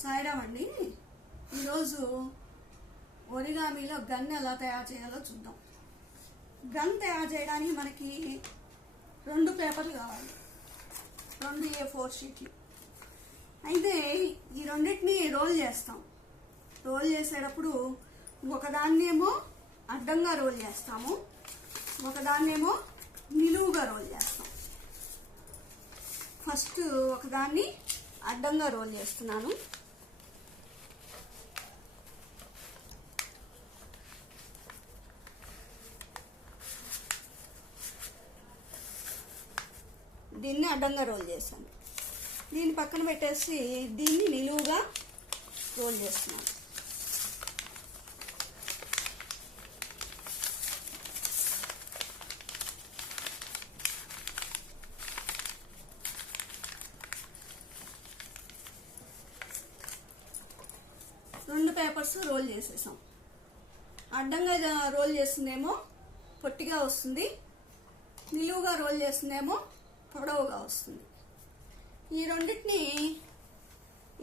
సాయిరామ్ అండి. ఈరోజు ఒరిగామిలో గన్ ఎలా తయారు చేయాలో చూద్దాం. గన్ తయారు చేయడానికి మనకి 2 పేపర్లు కావాలి, 2 A4 షీట్లు. అయితే ఈ రెండింటిని రోల్ చేస్తాం. రోల్ చేసేటప్పుడు ఒకదాన్నేమో అడ్డంగా రోల్ చేస్తాము, ఒకదాన్నేమో నిలువుగా రోల్ చేస్తాం. ఫస్ట్ ఒకదాన్ని అడ్డంగా రోల్ చేస్తున్నాను. దీన్ని అడ్డంగా రోల్ చేశాను. దీన్ని పక్కన పెట్టేసి దీన్ని నిలువుగా రోల్ చేస్తున్నాను. రెండు పేపర్స్ రోల్ చేసేసాం. అడ్డంగా రోల్ చేస్తుందేమో పొట్టిగా వస్తుంది, నిలువుగా రోల్ చేస్తుందేమో పొడవుగా వస్తుంది. ఈ రెండింటిని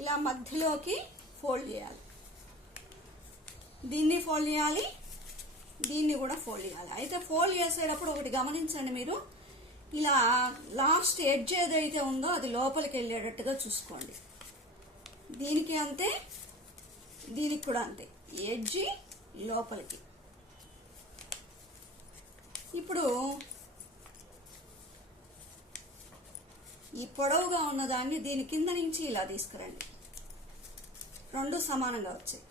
ఇలా మధ్యలోకి ఫోల్డ్ చేయాలి. దీన్ని ఫోల్డ్ చేయాలి, దీన్ని కూడా ఫోల్డ్ చేయాలి. అయితే ఫోల్డ్ చేసేటప్పుడు ఒకటి గమనించండి, మీరు ఇలా లాస్ట్ ఎడ్జ్ ఏదైతే ఉందో అది లోపలికి వెళ్ళేటట్టుగా చూసుకోండి. దీనికి అంతే, దీనికి కూడా అంతే, ఎడ్జి లోపలికి. ఇప్పుడు ఈ పొడవుగా ఉన్నదాన్ని దీని కింద నుంచి ఇలా తీసుకురండి. రెండు సమానంగా వచ్చాయి.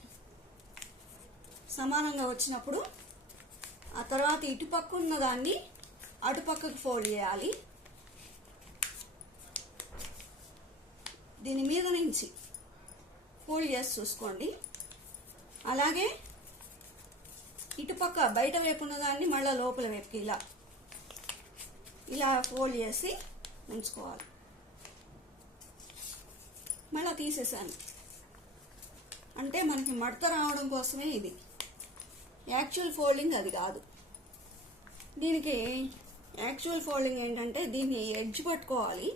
సమానంగా వచ్చినప్పుడు ఆ తర్వాత ఇటుపక్క ఉన్నదాన్ని అటుపక్కకు ఫోల్డ్ చేయాలి. దీని మీద నుంచి ఫోల్డ్ చేసి చూసుకోండి. అలాగే ఇటుపక్క బయట వైపు ఉన్నదాన్ని మళ్ళీ లోపల వైపుకి ఇలా ఫోల్డ్ చేసి ఉంచుకోవాలి. మళ్ళీ తీసేసాను అంటే మనకి మడత రావడం కోసమే ఇది. యాక్చువల్ ఫోల్డింగ్ అది కాదు. దీనికి యాక్చువల్ ఫోల్డింగ్ ఏంటంటే దీన్ని ఎడ్జ్ పట్టుకోవాలి,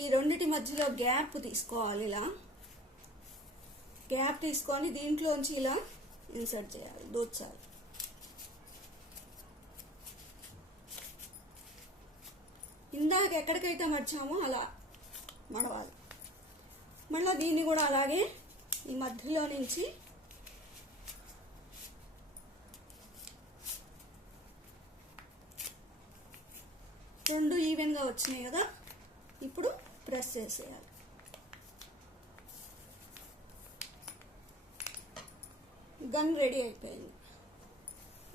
ఈ రెండిటి మధ్యలో గ్యాప్ తీసుకోవాలి. ఇలా గ్యాప్ తీసుకొని దీంట్లోంచి ఇలా ఇన్సర్ట్ చేయాలి, దూర్చాలి. ఇందాక ఎక్కడికైతే మర్చామో అలా మడవాలి. మళ్ళీ దీన్ని కూడా అలాగే ఈ మధ్యలో నుంచి రెండు ఈవెన్గా వచ్చినాయి కదా, ఇప్పుడు ప్రెస్ చేసేయాలి. గన్ రెడీ అయిపోయింది.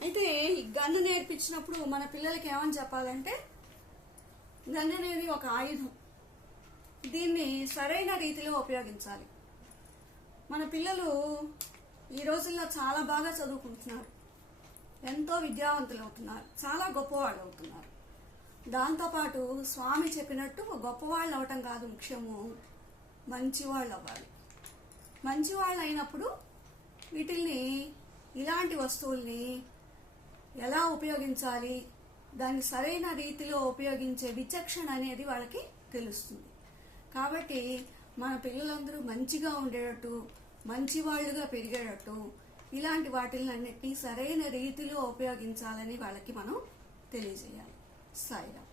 అయితే ఈ గన్ను నేర్పించినప్పుడు మన పిల్లలకి ఏమని చెప్పాలంటే, గన్ అనేది ఒక ఆయుధం, దీన్ని సరైన రీతిలో ఉపయోగించాలి. మన పిల్లలు ఈ రోజుల్లో చాలా బాగా చదువుకుంటున్నారు, ఎంతో విద్యావంతులు అవుతున్నారు, చాలా గొప్పవాళ్ళు అవుతున్నారు. దాంతోపాటు స్వామి చెప్పినట్టు గొప్పవాళ్ళు అవటం కాదు ముఖ్యము, మంచివాళ్ళు అవ్వాలి. మంచివాళ్ళు అయినప్పుడు వీటిల్ని, ఇలాంటి వస్తువుల్ని ఎలా ఉపయోగించాలి, దాన్ని సరైన రీతిలో ఉపయోగించే విచక్షణ అనేది వాళ్ళకి తెలుస్తుంది. కాబట్టి మన పిల్లలందరూ మంచిగా ఉండేటట్టు, మంచివాళ్ళుగా పెరిగేటట్టు ఇలాంటి వాటిలన్నిటినీ సరైన రీతిలో ఉపయోగించాలని వాళ్ళకి మనం తెలియజేయాలి. సాయిరామ్.